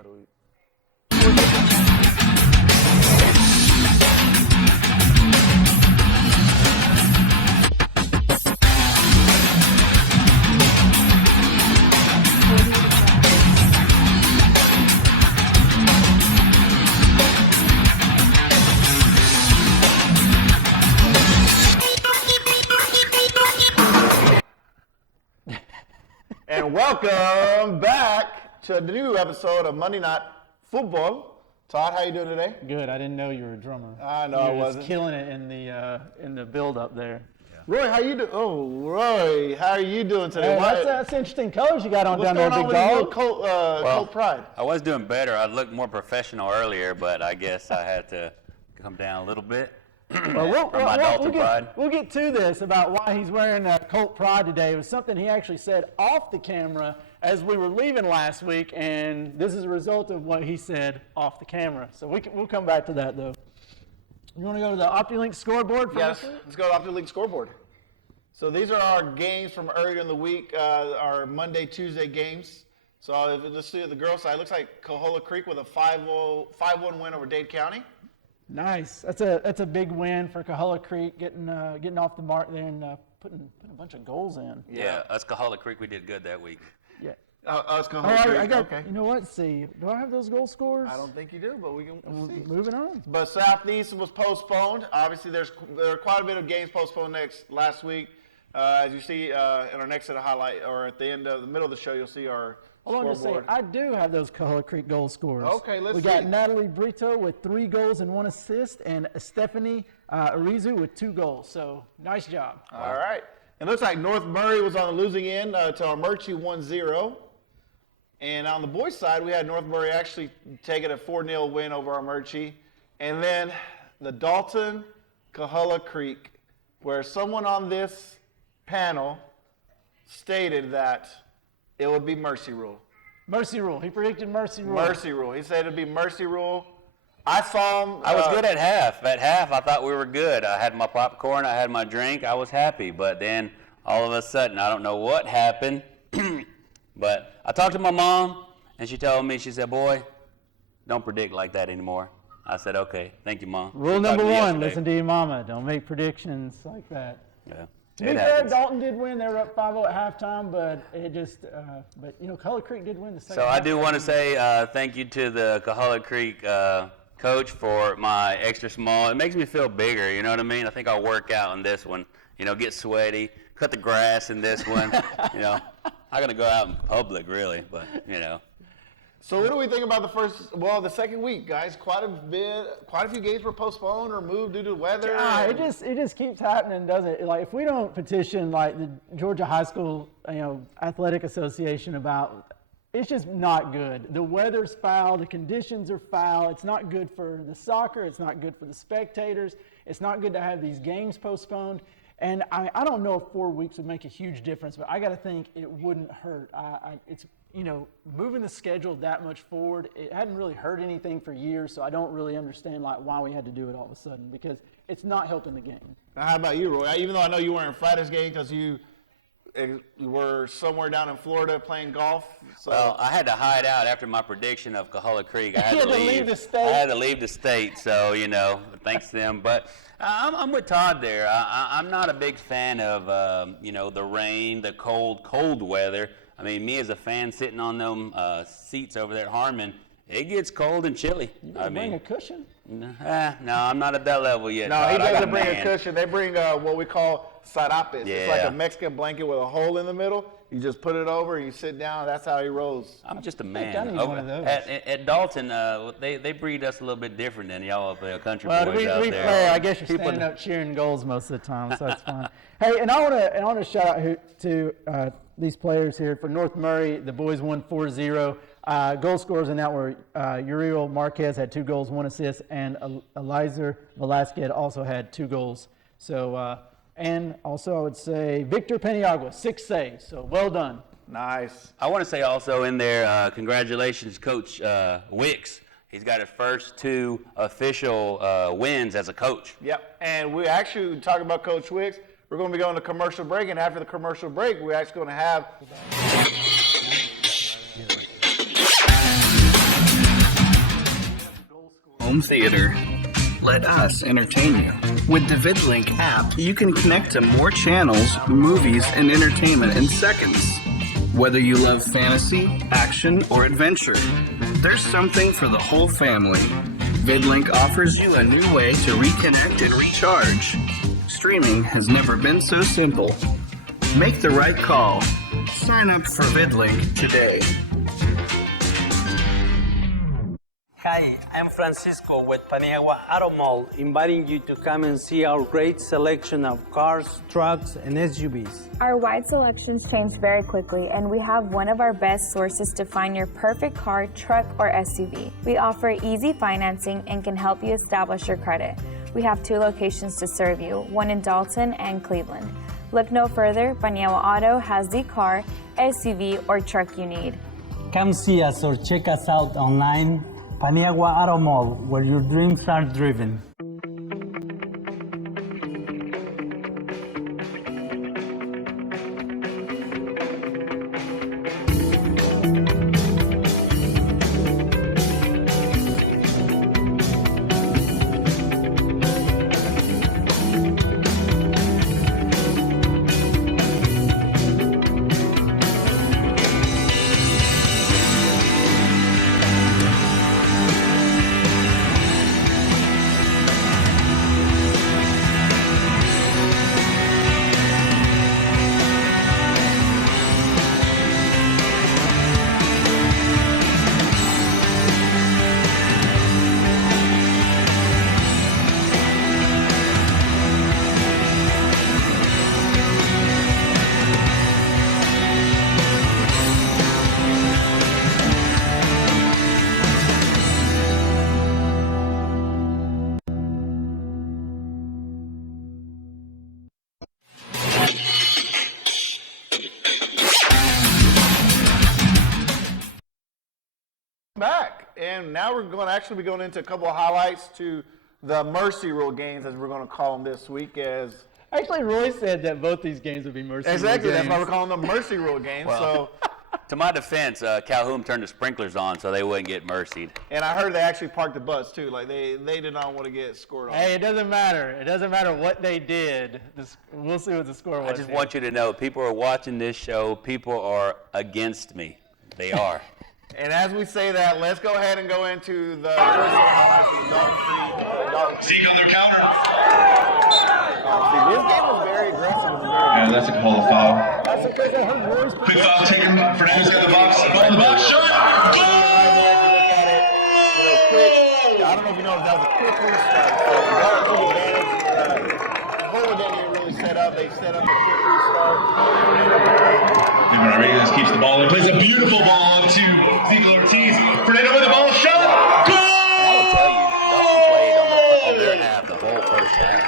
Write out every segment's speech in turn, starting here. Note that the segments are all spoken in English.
Quero ir. And welcome back to a new episode of Monday Night Futbol. Todd, how you doing today? Good. I didn't know you were a drummer. I know I wasn't. Killing it in the build up there. Yeah. Roy, how you doing? Oh, Roy, how are you doing today? Hey, that's interesting colors you got on down there, big dog. What's going on with Colt Pride? I was doing better. I looked more professional earlier, but I guess I had to come down a little bit. We'll get to this about why he's wearing Colt Pride today. It was something he actually said off the camera as we were leaving last week, and this is a result of what he said off the camera. So we'll come back to that, though. You want to go to the OptiLink scoreboard for Yes, let's go to OptiLink scoreboard. So these are our games from earlier in the week, our Monday, Tuesday games. So let's see the girls' side. It looks like Calhoun Creek with a 5-1 win over Dade County. Nice. That's a big win for Calhoun Creek, getting off the mark there and putting a bunch of goals in. Yeah, us Calhoun Creek, we did good that week. Yeah. Us Calhoun Creek. Okay. You know what? Let's see. Do I have those goal scores? I don't think you do, but we can see. Moving on. But Southeast was postponed. Obviously, there are quite a bit of games postponed last week. As you see in our next set of highlight, or at the end of the middle of the show, you'll see our Hold on just a second. I do have those Calhoun Creek goal scores. Okay, let's see. We got Natalie Brito with 3 goals and 1 assist, and Stephanie Arizu with 2 goals. So, nice job. All right. It looks like North Murray was on the losing end to Armurchie 1-0. And on the boys' side, we had North Murray actually taking a 4-0 win over Armurchie. And then the Dalton Calhoun Creek, where someone on this panel stated that it would be mercy rule. Mercy rule. He predicted mercy rule. Mercy rule. He said it would be mercy rule. I saw him. I was good at half. At half, I thought we were good. I had my popcorn. I had my drink. I was happy. But then all of a sudden, I don't know what happened. But I talked to my mom, and she told me, she said, boy, don't predict like that anymore. I said, okay. Thank you, Mom. Rule number 1, listen to your mama. Don't make predictions like that. Yeah. To be fair, Dalton did win. They were up 5-0 at halftime, but it just, Calhoun Creek did win the second half. So I do want to say thank you to the Calhoun Creek coach for my extra small. It makes me feel bigger, you know what I mean? I think I'll work out in this one, get sweaty, cut the grass in this one, I'm going to go out in public, really, but. So what do we think about the second week, guys? Quite a few games were postponed or moved due to weather. It just keeps happening, doesn't it? Like if we don't petition like the Georgia High School, Athletic Association about, it's just not good. The weather's foul, the conditions are foul. It's not good for the soccer. It's not good for the spectators. It's not good to have these games postponed. And I don't know if 4 weeks would make a huge difference, but I got to think it wouldn't hurt. It's moving the schedule that much forward, it hadn't really hurt anything for years, so I don't really understand why we had to do it all of a sudden, because it's not helping the game. Now, how about you, Roy? Even though I know you weren't in Friday's game because you were somewhere down in Florida playing golf. So. Well, I had to hide out after my prediction of Calhoun Creek. I had to leave the state. I had to leave the state, so, thanks to them. But I'm with Todd there. I'm not a big fan of, the rain, the cold weather. I mean, me as a fan sitting on them seats over there at Harmon, it gets cold and chilly. You bring a cushion? No, I'm not at that level yet. No, Todd. he doesn't bring a cushion. They bring what we call sarapes. Yeah. It's like a Mexican blanket with a hole in the middle. You just put it over and you sit down. That's how he rolls. I'm just a man. I need one of those. At Dalton, they breed us a little bit different than y'all up there, country boys out there. Play, I guess you're standing up cheering goals most of the time, so that's fine. Hey, and I want to shout out to these players here. For North Murray, the boys won 4-0. Goal scorers in that were Uriel Marquez had 2 goals, 1 assist, and Eliza Velasquez also had 2 goals. So, and also I would say Victor Peniagua, 6 saves. So well done. Nice. I want to say also in there, congratulations, Coach Wicks. He's got his first 2 official wins as a coach. Yep. And we actually talking about Coach Wicks. We're going to be going to commercial break, and after the commercial break, we're actually going to have home theater. Let us entertain you. With the VidLink app, you can connect to more channels, movies, and entertainment in seconds. Whether you love fantasy, action, or adventure, there's something for the whole family. VidLink offers you a new way to reconnect and recharge. Streaming has never been so simple. Make the right call. Sign up for VidLink today. Hi, I'm Francisco with Paniagua Auto Mall, inviting you to come and see our great selection of cars, trucks, and SUVs. Our wide selections change very quickly, and we have one of our best sources to find your perfect car, truck, or SUV. We offer easy financing and can help you establish your credit. We have 2 locations to serve you, one in Dalton and Cleveland. Look no further, Paniagua Auto has the car, SUV, or truck you need. Come see us or check us out online. Paniagua Auto Mall, where your dreams are driven. Back, and now we're going to actually be going into a couple of highlights to the Mercy Rule games, as we're going to call them this week. As Actually, Roy said that both these games would be mercy exactly, rule that's why games. we're calling them Mercy Rule games. Well. To my defense, Calhoun turned the sprinklers on so they wouldn't get mercied. And I heard they actually parked the bus too. Like they did not want to get scored on. Hey, it doesn't matter. It doesn't matter what they did. We'll see what the score was. I just want you to know, people are watching this show. People are against me. They are. And as we say that, let's go ahead and go into the first highlights of the Dalton Creek. Zeke on their counter. See, this game was very aggressive. It was very Yeah, that's a call of foul. That's because I heard Roy's Quick foul taken. Fernandez got the box. Ball in the box. Shot. right there, if you look at it, quick. I don't know if you know if that was a quick restart. So Dalton took advantage. The whole didn't even really set up. They set up a quick restart. Rodriguez keeps the ball in. Plays a beautiful ball to Zeke Ortiz. Fernando with the ball. Shot. Goal! I will tell you, Dalton played on their half the whole first half.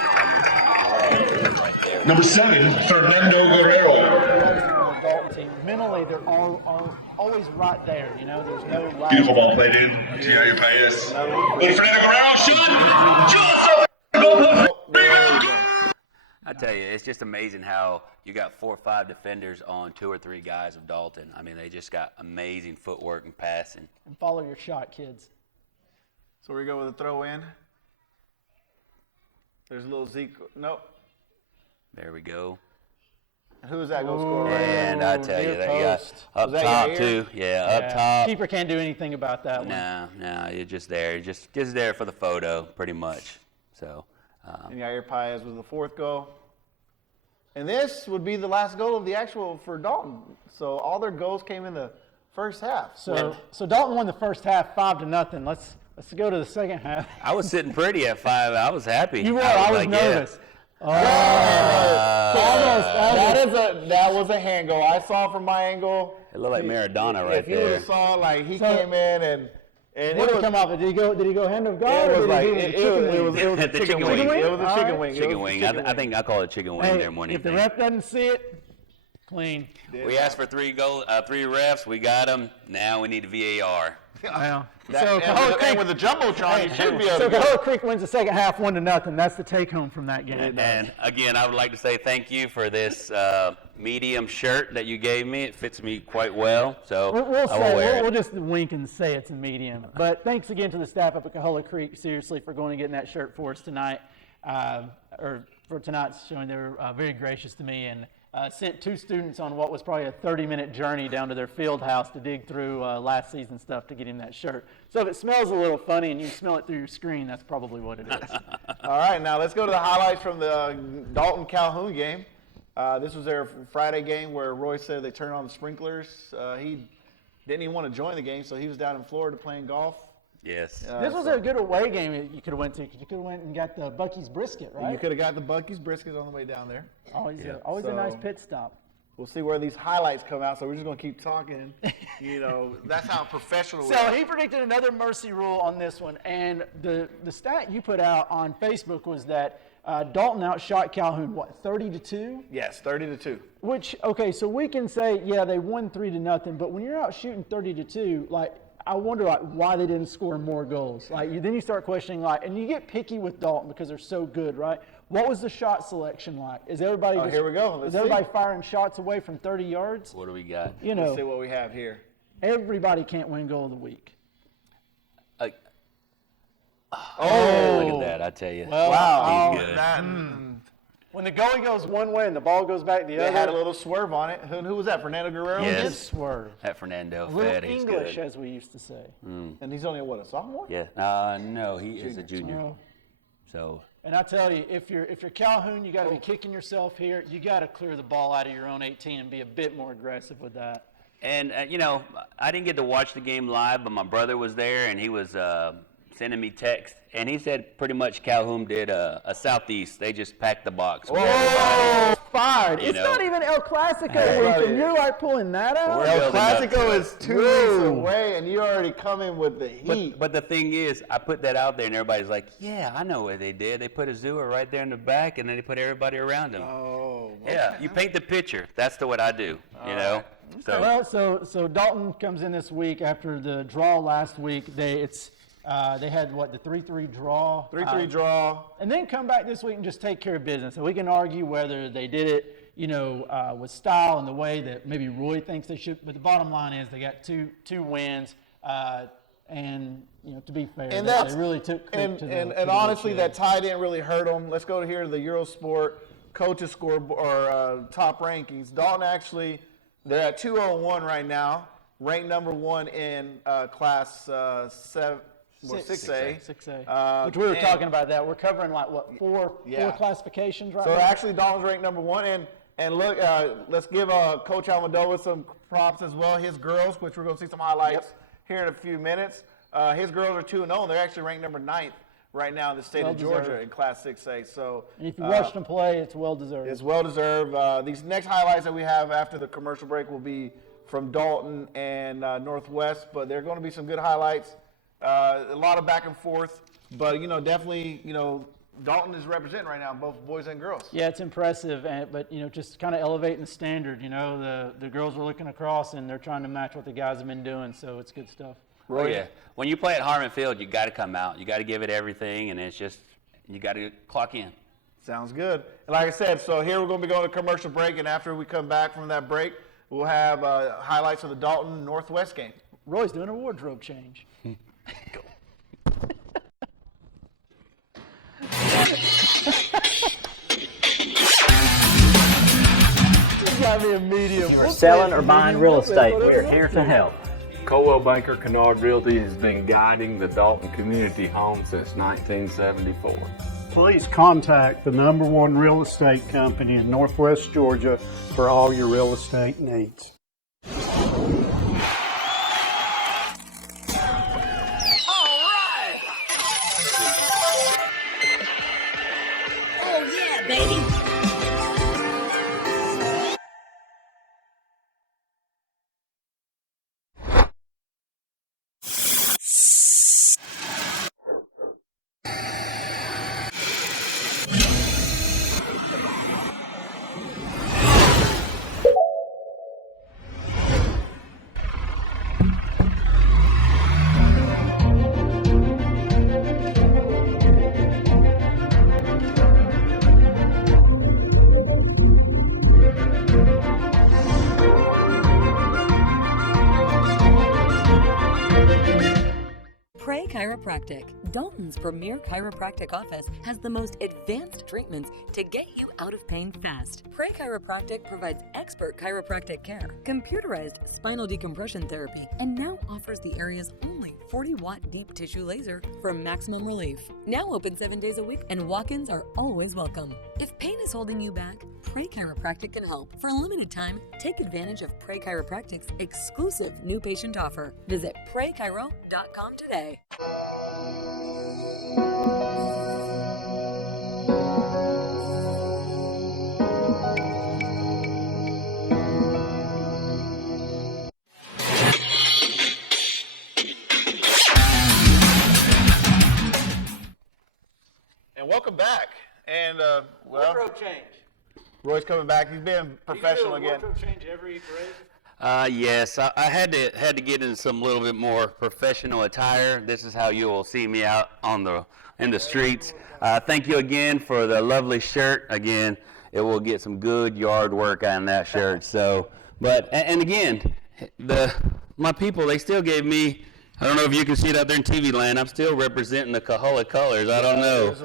Right there. Number 7, Fernando Guerrero. the Dalton team. Mentally, they're always right there. You know, there's no lag. Beautiful ball played in. Gio Paez. With Fernando Guerrero. Shot. Just off the goal post. Rebound. I tell you, it's just amazing how you got 4 or 5 defenders on 2 or 3 guys of Dalton. I mean, they just got amazing footwork and passing. And follow your shot, kids. So we go with a throw in. There's a little Zeke. Nope. There we go. Who was that goal scorer? And I tell you, near that guy post. up Was that top Yair? too. Yeah, up top. Keeper can't do anything about that one. No, you're just there. You're just there for the photo, pretty much. So. And Yair Paez was the 4th goal. And this would be the last goal of the actual for Dalton. So all their goals came in the first half. So Dalton won the first half 5-0. Let's go to the second half. I was sitting pretty at 5. I was happy. You were. I was like, yeah. nervous. That was a hand goal. I saw it from my angle. It looked like Maradona right If you would there. have saw, like, he came in and What did come off? Did he go hand of God? it or was did like he do it the chicken was wing? a The chicken chicken wing. wing. It was a chicken Alright. wing. It Chicken was a wing. chicken I think I call it chicken wing Hey, there more than if the anything. ref doesn't see it, clean. We asked for 3 refs. We got them. Now we need a VAR. Well, And with the Jumbotron, you should be able so to go. Calhoun Creek wins the second half 1-0. That's the take home from that game. And again, I would like to say thank you for this medium shirt that you gave me. It fits me quite well, so I will wear it. We'll just wink and say it's a medium. But thanks again to the staff up at Calhoun Creek, seriously, for going and getting that shirt for us tonight, or for tonight's showing. They were very gracious to me and sent 2 students on what was probably a 30-minute journey down to their field house to dig through last season stuff to get him that shirt. So if it smells a little funny and you smell it through your screen, that's probably what it is. All right, now let's go to the highlights from the Dalton Calhoun game. This was their Friday game where Roy said they turned on the sprinklers. He didn't even want to join the game, so he was down in Florida playing golf. Yes. This was a good away game you could have went to, because you could have went and got the Buc-ee's brisket, right? You could have got the Buc-ee's brisket on the way down there. Always a nice pit stop. We'll see where these highlights come out, so we're just going to keep talking. That's how professional we So are. he predicted another mercy rule on this one, and the stat you put out on Facebook was that Dalton outshot Calhoun, 30-2? Yes, 30-2. Which, okay, so we can say, yeah, they won 3-0, but when you're out shooting 30-2, I wonder why they didn't score more goals. Then you start questioning, and you get picky with Dalton because they're so good, right? What was the shot selection like? Is everybody here we go. Is everybody firing shots away from 30 yards? What do we got? Let's see what we have here. Everybody can't win goal of the week. Look at that, I tell you. Wow. He's good. When the goalie goes one way and the ball goes back the They other, had a little swerve on it. Who was that? Fernando Guerrero? Yes. good swerve. That Fernando A little Fed, he's English, good. as we used to say. And he's only, a sophomore? Yeah. No, he is a junior. Oh. So And I tell you, if you're Calhoun, you got to be kicking yourself here. You got to clear the ball out of your own 18 and be a bit more aggressive with that. And, I didn't get to watch the game live, but my brother was there, and he was sending me text. And he said pretty much Calhoun did a Southeast. They just packed the box. Oh, fired. It's know. not even El Clasico week, and you're pulling that out? We're El building up Clasico to it. is 2 weeks away, and you already come in with the heat. But the thing is, I put that out there, and everybody's like, yeah, I know what they did. They put Azua right there in the back, and then they put everybody around him. Oh. Yeah, you paint the picture. That's what I do, you know? So, Well, so Dalton comes in this week after the draw last week. They had the 3-3 draw. 3-3 draw. And then come back this week and just take care of business. So we can argue whether they did it, with style and the way that maybe Roy thinks they should. But the bottom line is they got two wins. And to be fair, And they really took Creek to the and honestly, that tie didn't really hurt them. Let's go here to the Eurosport coaches score or top rankings. Dalton actually, they're at 201 right now, ranked number 1 in class 6A. 6A. Which we were talking about that. We're covering four classifications right So now. actually, Dalton's ranked number 1, and look, let's give Coach Almodovar some props as well. His girls, which we're going to see some highlights here in a few minutes. His girls are 2-0, and they're actually ranked number 9th right now in the state of Georgia in Class 6A. So, And if you watched them play, it's well deserved. it's well deserved. These next highlights that we have after the commercial break will be from Dalton and Northwest, but there are going to be some good highlights. A lot of back and forth, but definitely, Dalton is representing right now, both boys and girls. Yeah, it's impressive, but just kind of elevating the standard. The girls are looking across and they're trying to match what the guys have been doing, so it's good stuff. oh, yeah. When you play at Harmon Field, you got to come out. You got to give it everything, and it's just, you got to clock in. Sounds good. And like I said, so here we're going to be going to commercial break, and after we come back from that break, we'll have highlights of the Dalton Northwest game. Roy's doing a wardrobe change. Selling or buying real estate, we're here to help. Coldwell Banker Kennard Realty has been guiding the Dalton community home since 1974. Please contact the #1 real estate company in Northwest Georgia for all your real estate needs. Pray Chiropractic. Dalton's premier chiropractic office has the most advanced treatments to get you out of pain fast. Pray Chiropractic provides expert chiropractic care, computerized spinal decompression therapy, and now offers the area's only 40-watt deep tissue laser for maximum relief. Now open 7 days a week, and walk-ins are always welcome. If pain is holding you back, Pray Chiropractic can help. For a limited time, take advantage of Pray Chiropractic's exclusive new patient offer. Visit PrayChiro.com today. And welcome back. And Wardrobe change. Roy's coming back. He's being professional again. Wardrobe change every parade? Yes, I had to get in some little bit more professional attire. This is how you will see me out in the streets. Thank you again for the lovely shirt. Again, it will get some good yard work on that shirt. So, and again, my people, they still gave me. I don't know if you can see it out there in TV land. I'm still representing the Cahola colors. I don't know.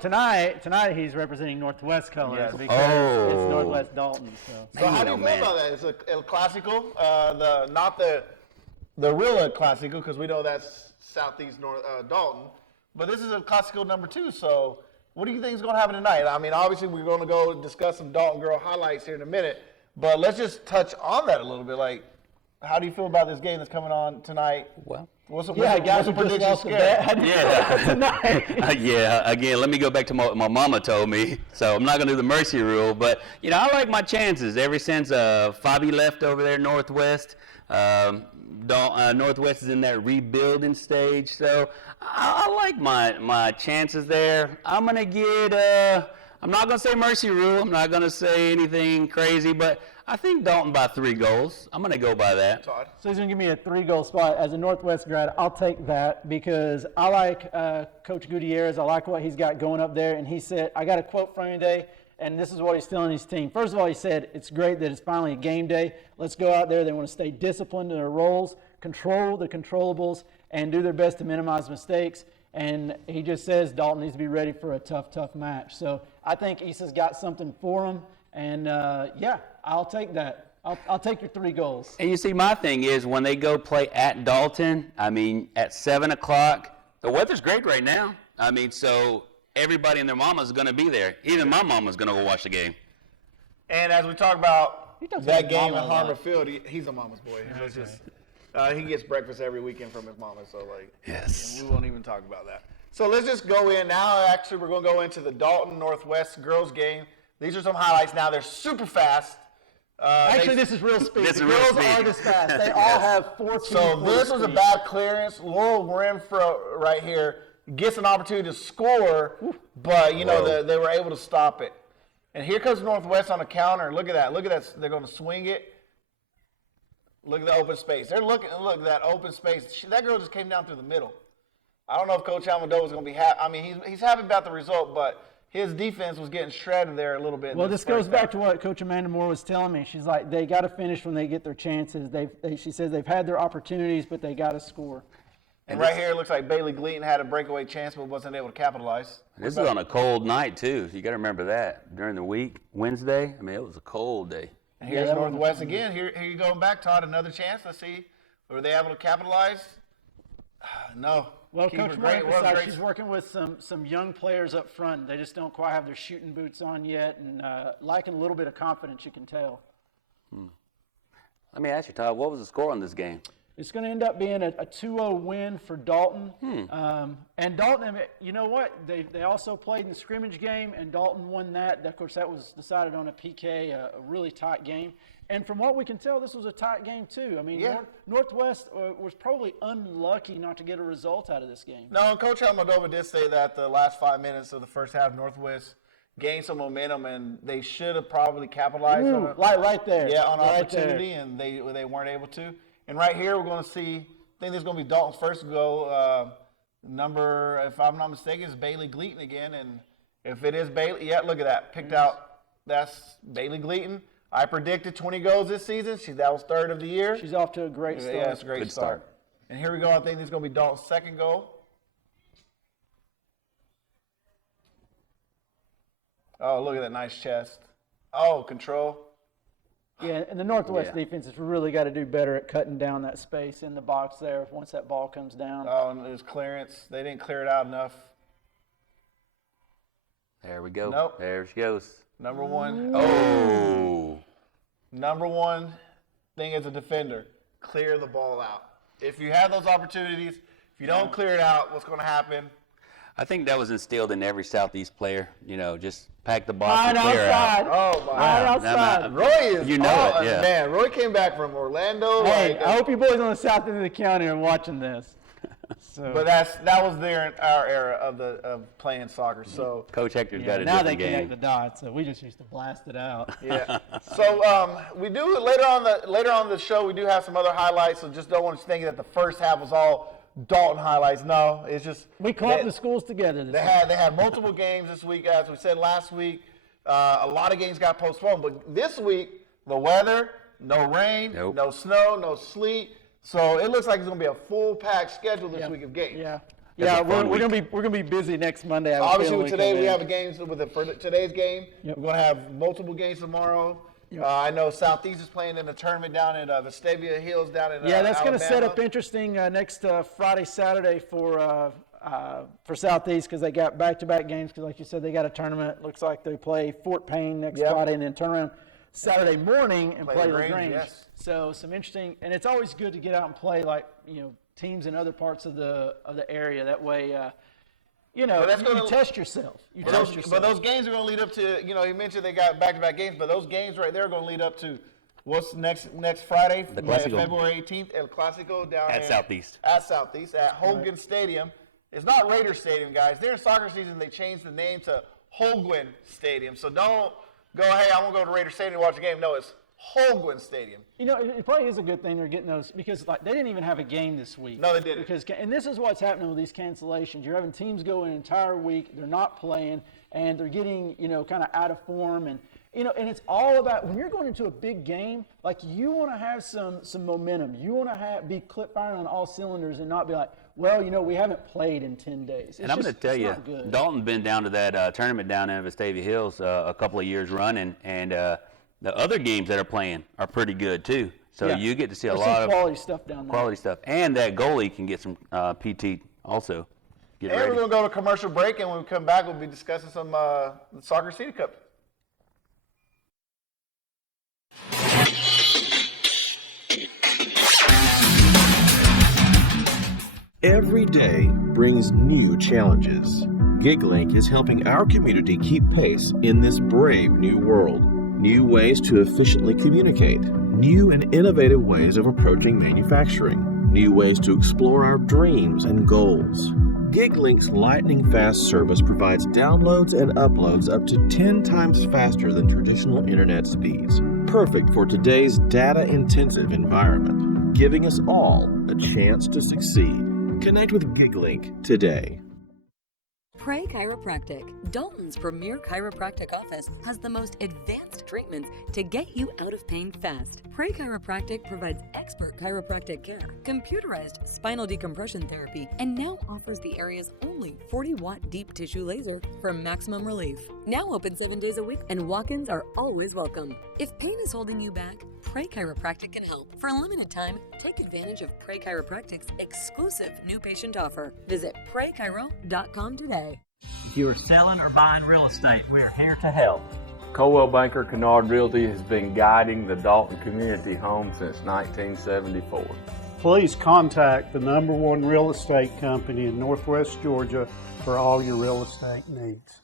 Tonight he's representing Northwest colors because it's Northwest Dalton. So how do you feel about that? It's El Clásico, not the real El Clásico, because we know that's Southeast Dalton, but this is El Clásico number 2. So what do you think is going to happen tonight? I mean, obviously we're going to go discuss some Dalton girl highlights here in a minute, but let's just touch on that a little bit. Like, how do you feel about this game that's coming on tonight? Well, what's the prediction scale? Again, let me go back to what my mama told me. So I'm not going to do the mercy rule, but I like my chances. Ever since Fabi left over there Northwest, Northwest is in that rebuilding stage. So I like my chances there. I'm going to get. I'm not going to say mercy rule. I'm not going to say anything crazy, but I think Dalton by 3 goals. I'm going to go by that. Todd? So he's going to give me a 3-goal spot. As a Northwest grad, I'll take that because I like Coach Gutierrez. I like what he's got going up there. And he said, I got a quote from him today, and this is what he's telling his team. First of all, he said, it's great that it's finally a game day. Let's go out there. They want to stay disciplined in their roles, control the controllables, and do their best to minimize mistakes. And he just says Dalton needs to be ready for a tough match. So I think Issa's got something for him. And, I'll take that. I'll take your 3 goals. And you see, my thing is when they go play at Dalton, I mean, at 7 o'clock, the weather's great right now. I mean, so everybody and their mama's going to be there. Even my mama's going to go watch the game. And as we talk about that game at Harbor Field, he's a mama's boy. He gets breakfast every weekend from his mama, so yes. We won't even talk about that. So let's just go in now. Actually, we're going to go into the Dalton Northwest girls game. These are some highlights now. They're super fast. This is real speed. This the is real girls speed. are this fast. They all have 14. So this was a bad clearance. Laurel Renfro right here gets an opportunity to score, but they were able to stop it. And here comes Northwest on a counter. Look at that. Look at that. They're going to swing it. Look at the open space. Look at that open space. That girl just came down through the middle. I don't know if Coach Almodovar is going to be happy. I mean, he's happy about the result, but his defense was getting shredded there a little bit. Well, this goes back to what Coach Amanda Moore was telling me. She's like, they got to finish when they get their chances. She says they've had their opportunities, but they got to score. And right here, it looks like Bailey Gleaton had a breakaway chance, but wasn't able to capitalize. This is on a cold night, too. You got to remember that. During the week, Wednesday, I mean, it was a cold day. And here's Northwest again. Here you going back, Todd. Another chance. Let's see. Were they able to capitalize? No. Well, Coach Moore emphasized she's working with some young players up front. They just don't quite have their shooting boots on yet, and lacking a little bit of confidence, you can tell. Let me ask you, Todd, what was the score on this game? It's going to end up being a 2-0 win for Dalton. And Dalton, I mean, you know what? They also played in the scrimmage game, and Dalton won that. Of course, that was decided on a PK, a really tight game. And from what we can tell, this was a tight game, too. I mean, Northwest was probably unlucky not to get a result out of this game. No, Coach Almodovar did say that the last 5 minutes of the first half, Northwest gained some momentum, and they should have probably capitalized on it. Right there. Yeah, on opportunity, and they weren't able to. And right here, we're going to see, I think this is going to be Dalton's first goal. Number, if I'm not mistaken, is Bailey Gleaton again. And if it is Bailey, look at that. Picked out, that's Bailey Gleaton. I predicted 20 goals this season. That was third of the year. She's off to a great start. Yeah, it's a great start. And here we go. I think this is going to be Dalton's second goal. Oh, look at that nice chest. Oh, control. Yeah, and the Northwest defense has really got to do better at cutting down that space in the box there once that ball comes down. Oh, and there's clearance. They didn't clear it out enough. There we go. Nope. There she goes. Number one. Oh. Number one thing as a defender, clear the ball out. If you have those opportunities, if you don't clear it out, what's going to happen? I think that was instilled in every Southeast player. Just pack the box and Right clear outside. out. Oh, my Right God. outside. Roy is, You know it, yeah. Man, Roy came back from Orlando. Hey, I hope you boys on the south end of the county are watching this. So. But that was our era of playing soccer. So Coach Hector's got a now different they connect game. the dots, so we just used to blast it out. yeah. So we do later on the show we do have some other highlights. So just don't want to think that the first half was all Dalton highlights. No, it's just We clubbed the schools together this week. They had multiple games this week, as we said last week. A lot of games got postponed, but this week the weather, no rain, Nope. no snow, no sleet. So it looks like it's going to be a full packed schedule this week of games. Yeah. That's Yeah, a fun we're gonna be busy next Monday. I have a Obviously, feeling with today we come have in. a game for today's game. Yep. We're going to have multiple games tomorrow. Yep. I know Southeast is playing in a tournament down in Vestavia Hills down in Yeah, that's going to set Alabama. up interesting next Friday, Saturday for Southeast because they got back-to-back games. Because like you said, they got a tournament. Looks like they play Fort Payne next Yep. Friday and then turn around Saturday morning and play LaGrange, LaGrange. yes. So some interesting, and it's always good to get out and play teams in other parts of the area. That way, you test yourself. But those games are going to lead up to, you mentioned they got back-to-back games, but those games right there are going to lead up to what's next Friday, The Clásico. February 18th, El Clásico down At Southeast. At Southeast, at Hogan Stadium. It's not Raider Stadium, guys. During soccer season, they changed the name to Holguin Stadium. So don't go, hey, I want to go to Raider Stadium to watch a game. No, it's Holguin Stadium. It probably is a good thing they're getting those because they didn't even have a game this week. No, they didn't. And this is what's happening with these cancellations. You're having teams go an entire week, they're not playing, and they're getting, kind of out of form. And, and it's all about when you're going into a big game, you want to have some momentum. You want to be firing on all cylinders and not be like, well, we haven't played in 10 days. And I'm going to tell you, Dalton been down to that tournament down in Vestavia Hills a couple of years running, and the other games that are playing are pretty good too. So you get to see a lot of quality stuff down there. Quality stuff, and that goalie can get some PT also. Get And ready. we're going to go to commercial break, and when we come back, we'll be discussing some the Soccer City Cup. Every day brings new challenges. GigLink is helping our community keep pace in this brave new world. New ways to efficiently communicate, new and innovative ways of approaching manufacturing, new ways to explore our dreams and goals. GigLink's lightning fast service provides downloads and uploads up to 10 times faster than traditional internet speeds. Perfect for today's data-intensive environment, giving us all a chance to succeed. Connect with GigLink today. Pray Chiropractic, Dalton's premier chiropractic office, has the most advanced treatments to get you out of pain fast. Pray Chiropractic provides expert chiropractic care, computerized spinal decompression therapy, and now offers the area's only 40-watt deep tissue laser for maximum relief. Now open 7 days a week, and walk-ins are always welcome. If pain is holding you back, Pray Chiropractic can help. For a limited time, take advantage of Pray Chiropractic's exclusive new patient offer. Visit PrayChiro.com today. If you are selling or buying real estate, we are here to help. Coldwell Banker Kennard Realty has been guiding the Dalton community home since 1974. Please contact the #1 real estate company in Northwest Georgia for all your real estate needs.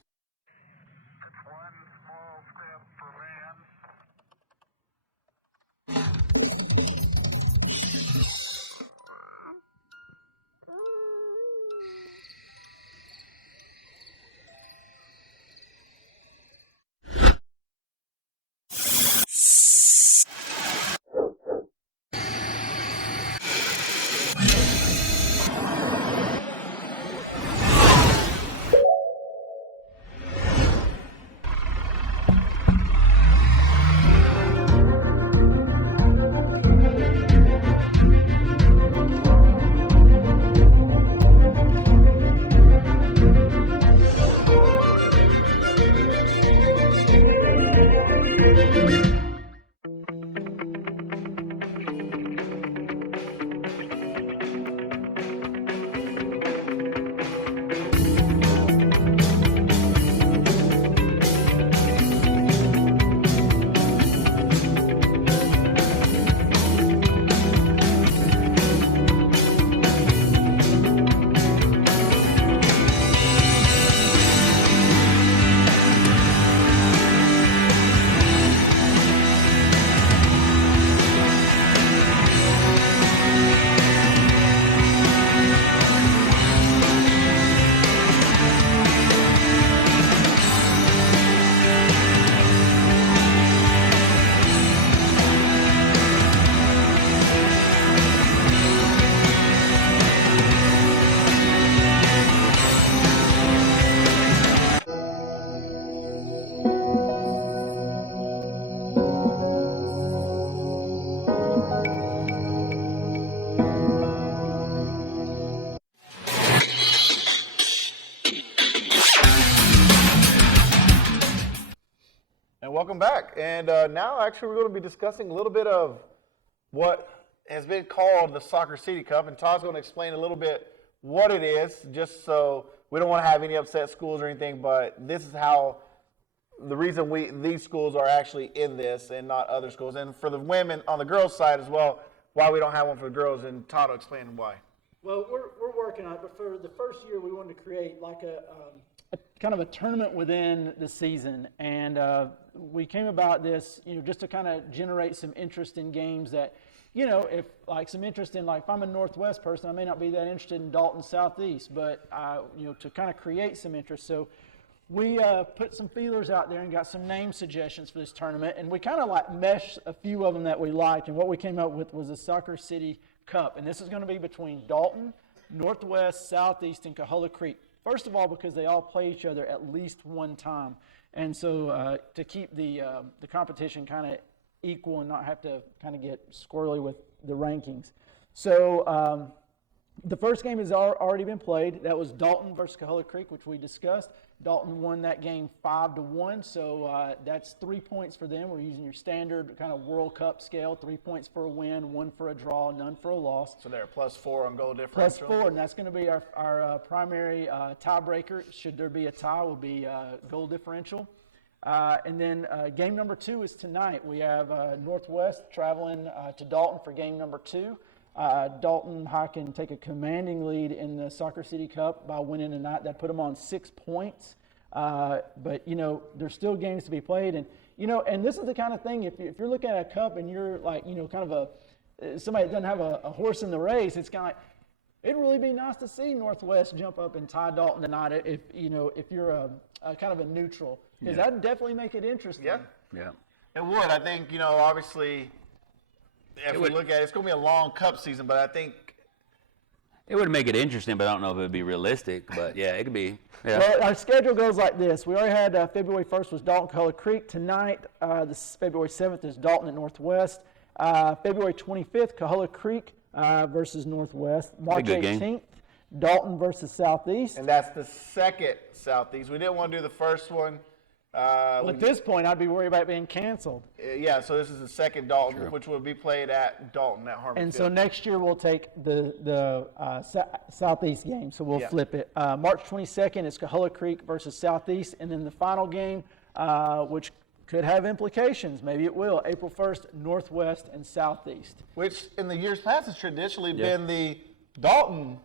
welcome back. And now, actually, we're going to be discussing a little bit of what has been called the Soccer City Cup. And Todd's going to explain a little bit what it is, just so we don't want to have any upset schools or anything. But this is how the reason these schools are actually in this and not other schools. And for the women on the girls' side as well, why we don't have one for the girls. And Todd will explain why. Well, we're working on it, but for the first year, we wanted to create like a kind of a tournament within the season, and we came about this, just to kind of generate some interest in games that, if like some interest in, like if I'm a Northwest person, I may not be that interested in Dalton Southeast, but to kind of create some interest. So we put some feelers out there and got some name suggestions for this tournament, and we kind of like meshed a few of them that we liked, and what we came up with was the Soccer City Cup, and this is going to be between Dalton, Northwest, Southeast, and Calhoun Creek. First of all, because they all play each other at least one time, and so to keep the competition kind of equal and not have to kind of get squirrely with the rankings. So the first game has already been played. That was Dalton versus Calhoun Creek, which we discussed. Dalton won that game 5-1, so that's 3 points for them. We're using your standard kind of World Cup scale, 3 points for a win, 1 for a draw, none for a loss. So they're +4 on goal differential. +4, and that's going to be our primary tiebreaker. Should there be a tie, will be goal differential. And then game number 2 is tonight. We have Northwest traveling to Dalton for game number 2. Dalton High can take a commanding lead in the Soccer City Cup by winning tonight. That put them on 6 points. But, there's still games to be played. And, and this is the kind of thing, if you're looking at a cup and you're like, kind of somebody that doesn't have a horse in the race, it's kind of like, it'd really be nice to see Northwest jump up and tie Dalton tonight if you're a kind of a neutral. Because that'd definitely make it interesting. Yeah. Yeah. It would. I think, obviously, if we look at it, it's going to be a long cup season, but I think it would make it interesting, but I don't know if it would be realistic. But yeah, it could be. Yeah. Well, our schedule goes like this. We already had February 1st was Dalton Calhoun Creek. Tonight, this February 7th is Dalton at Northwest. February 25th, Calhoun Creek versus Northwest. March 18th, Dalton versus Southeast. And that's the second Southeast. We didn't want to do the first one. Well, at this point, I'd be worried about being canceled. Yeah, so this is the second Dalton, which will be played at Dalton at Harmon And Field. so next year we'll take the Southeast game, so we'll flip it. March 22nd is Calhoun Creek versus Southeast, and then the final game, which could have implications, maybe it will, April 1st, Northwest and Southeast. Which in the years past has traditionally been the Dalton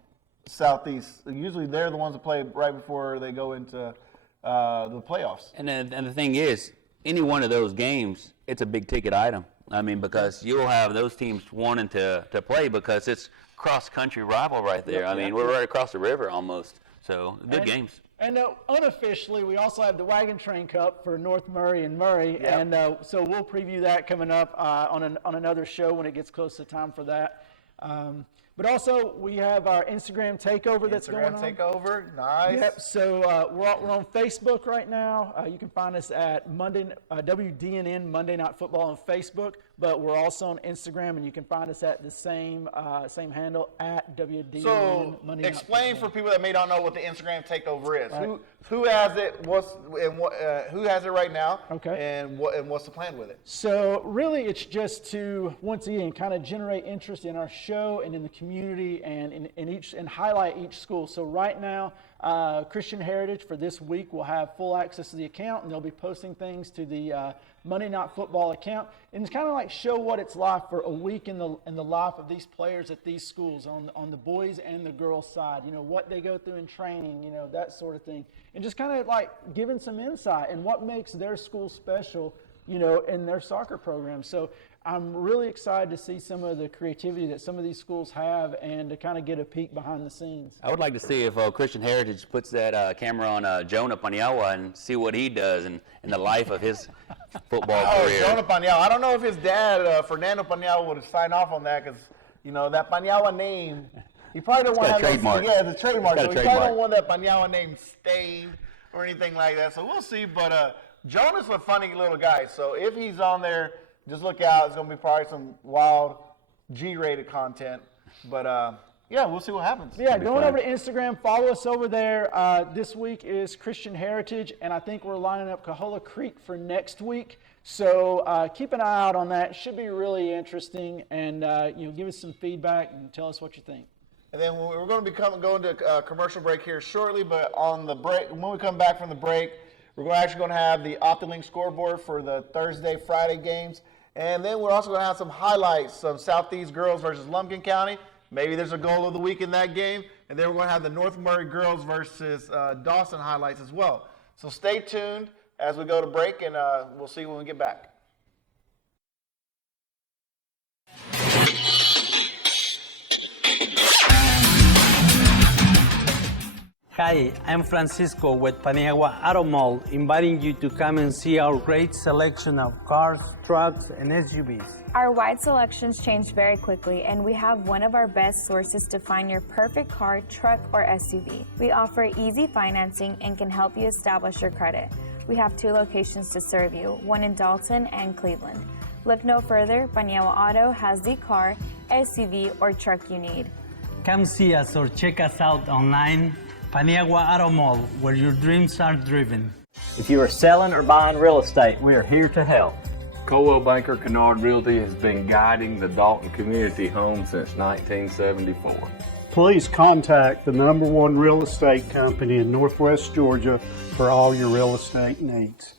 Southeast. Usually they're the ones that play right before they go into the playoffs. And the thing is, any one of those games, it's a big ticket item. I mean, because you'll have those teams wanting to play because it's cross-country rival right there. I mean, we're right across the river almost. So, good games. And unofficially, we also have the Wagon Train Cup for North Murray and Murray. Yep. And so we'll preview that coming up on another show when it gets close to time for that. But also, we have our Instagram takeover that's going on. Instagram takeover, nice. Yep. So we're on Facebook right now. You can find us at WDNN Monday Night Football on Facebook. But we're also on Instagram, and you can find us at the same handle at WDNN so Monday Night explain Football. for people that may not know what the Instagram takeover is. Right. Who has it? Who has it right now? Okay. And what's the plan with it? So really, it's just to once again kind of generate interest in our show and in the community and and highlight each school. So right now, Christian Heritage for this week will have full access to the account, and they'll be posting things to the Monday Night Football account, and it's kind of like show what it's like for a week in the life of these players at these schools on the boys and the girls side. What they go through in training, that sort of thing, and just kind of like giving some insight and what makes their school special, in their soccer program. So I'm really excited to see some of the creativity that some of these schools have and to kind of get a peek behind the scenes. I would like to see if Christian Heritage puts that camera on Jonah Paniagua and see what he does in the life of his football career. Jonah Paniagua. I don't know if his dad, Fernando Paniagua, would sign off on that because, that Paniagua name, he probably don't want to have trademark. Yeah, it's a trademark. So he trademark. probably don't want that Paniagua name stained or anything like that. So we'll see. But Jonah's a funny little guy. So if he's on there, just look out. It's going to be probably some wild G-rated content. But, yeah, we'll see what happens. Yeah, going over to Instagram, follow us over there. This week is Christian Heritage, and I think we're lining up Calhoun Creek for next week. So keep an eye out on that. Should be really interesting, and give us some feedback and tell us what you think. And then we're going to be going to a commercial break here shortly, but on the break, when we come back from the break, we're actually going to have the OptiLink scoreboard for the Thursday, Friday games. And then we're also going to have some highlights of Southeast girls versus Lumpkin County. Maybe there's a goal of the week in that game. And then we're going to have the North Murray girls versus Dawson highlights as well. So stay tuned as we go to break, and we'll see you when we get back. Hi, I'm Francisco with Paniagua Auto Mall, inviting you to come and see our great selection of cars, trucks, and SUVs. Our wide selections change very quickly, and we have one of our best sources to find your perfect car, truck, or SUV. We offer easy financing and can help you establish your credit. We have 2 locations to serve you, one in Dalton and Cleveland. Look no further, Paniagua Auto has the car, SUV, or truck you need. Come see us or check us out online, Paniagua Auto Mall, where your dreams are driven. If you are selling or buying real estate, we are here to help. Coldwell Banker Kennard Realty has been guiding the Dalton community home since 1974. Please contact the #1 real estate company in Northwest Georgia for all your real estate needs.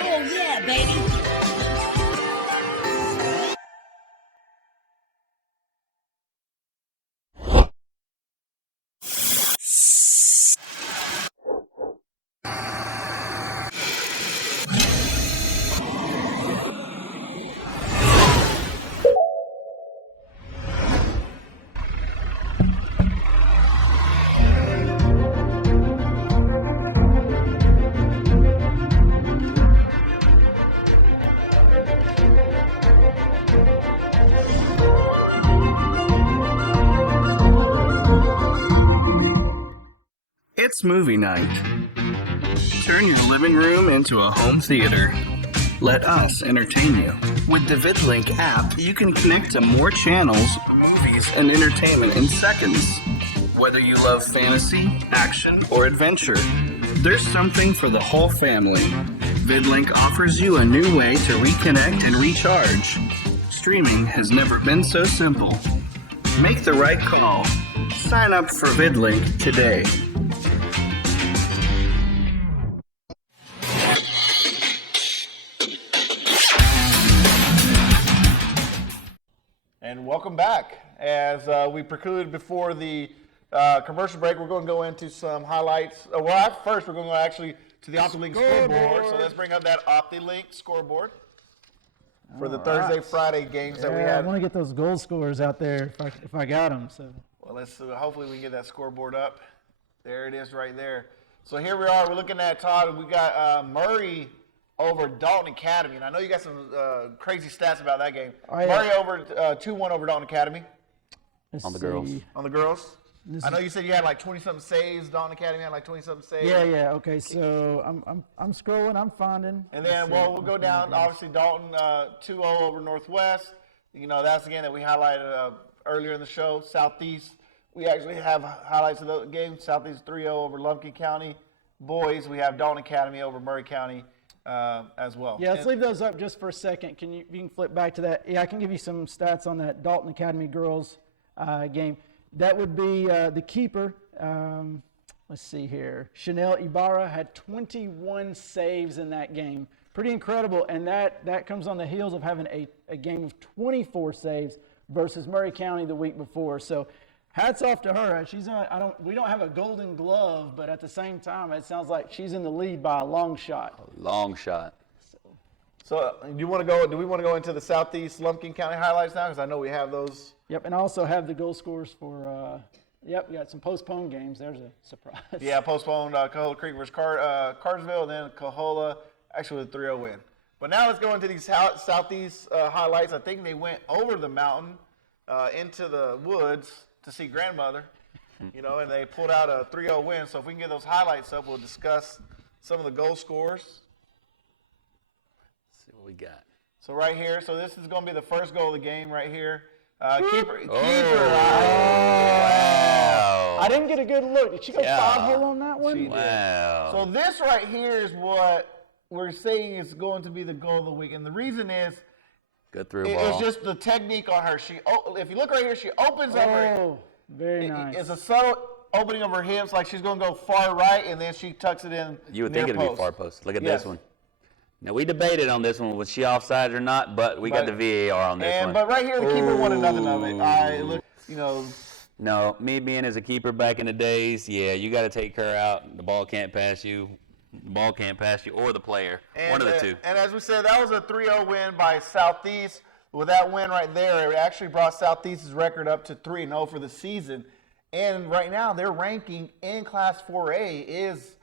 Oh yeah, baby! It's movie night. Turn your living room into a home theater. Let us entertain you. With the VidLink app, you can connect to more channels, movies, and entertainment in seconds. Whether you love fantasy, action, or adventure, there's something for the whole family. VidLink offers you a new way to reconnect and recharge. Streaming has never been so simple. Make the right call. Sign up for VidLink today. And welcome back. As we precluded before the commercial break, we're going to go into some highlights. First, we're going to go actually to the OptiLink scoreboard. So let's bring up that OptiLink scoreboard for the Thursday, Friday games that we had. I want to get those goal scorers out there if I got them. So. Well, let's hopefully we can get that scoreboard up. There it is right there. So here we are. We're looking at, Todd, we got Murray over Dalton Academy. And I know you got some crazy stats about that game. Oh, yeah. Murray over 2-1 over Dalton Academy. On the girls. On the girls. I know you said you had like 20-something saves. Dalton Academy had like 20-something saves. Yeah. Okay, so I'm scrolling. I'm finding. And then, we'll go down. Obviously, Dalton 2-0 over Northwest. You know, that's the game that we highlighted earlier in the show. Southeast, we actually have highlights of the game. Southeast 3-0 over Lumpkin County. Boys, we have Dalton Academy over Murray County as well. Yeah, let's leave those up just for a second. You can flip back to that. Yeah, I can give you some stats on that Dalton Academy girls game. That would be the keeper. Let's see here. Chanel Ibarra had 21 saves in that game. Pretty incredible, and that comes on the heels of having a game of 24 saves versus Murray County the week before. So hats off to her. We don't have a golden glove, but at the same time, it sounds like she's in the lead by a long shot. Long shot. So do we want to go into the Southeast Lumpkin County highlights now? Because I know we have those. Yep, and I also have the goal scores for, we got some postponed games. There's a surprise. Yeah, postponed Calhoun Creek versus Cartersville, and then Calhoun, actually with a 3-0 win. But now let's go into these Southeast highlights. I think they went over the mountain into the woods to see grandmother, and they pulled out a 3-0 win. So if we can get those highlights up, we'll discuss some of the goal scorers. Let's see what we got. So right here, so this is going to be the first goal of the game right here. Keeper. Wow. I didn't get a good look. Did she go 5-hole on that one? She did. Wow. So this right here is what we're saying is going to be the goal of the week. And the reason is Good through ball. it's just the technique on her. If you look right here, she opens up her. Oh, very nice. It's a subtle opening of her hips, like she's going to go far right, and then she tucks it in. You would near think it'd be post. far post. Look at Yes. this one. Now, we debated on this one. Was she offside or not? But we got the VAR on this one. But right here, the keeper wanted nothing of it. I look, No, me being as a keeper back in the days, yeah, you got to take her out. The ball can't pass you. The ball can't pass you or the player. One of the two. And as we said, that was a 3-0 win by Southeast. With that win right there, it actually brought Southeast's record up to 3-0 for the season. And right now, their ranking in Class 4A is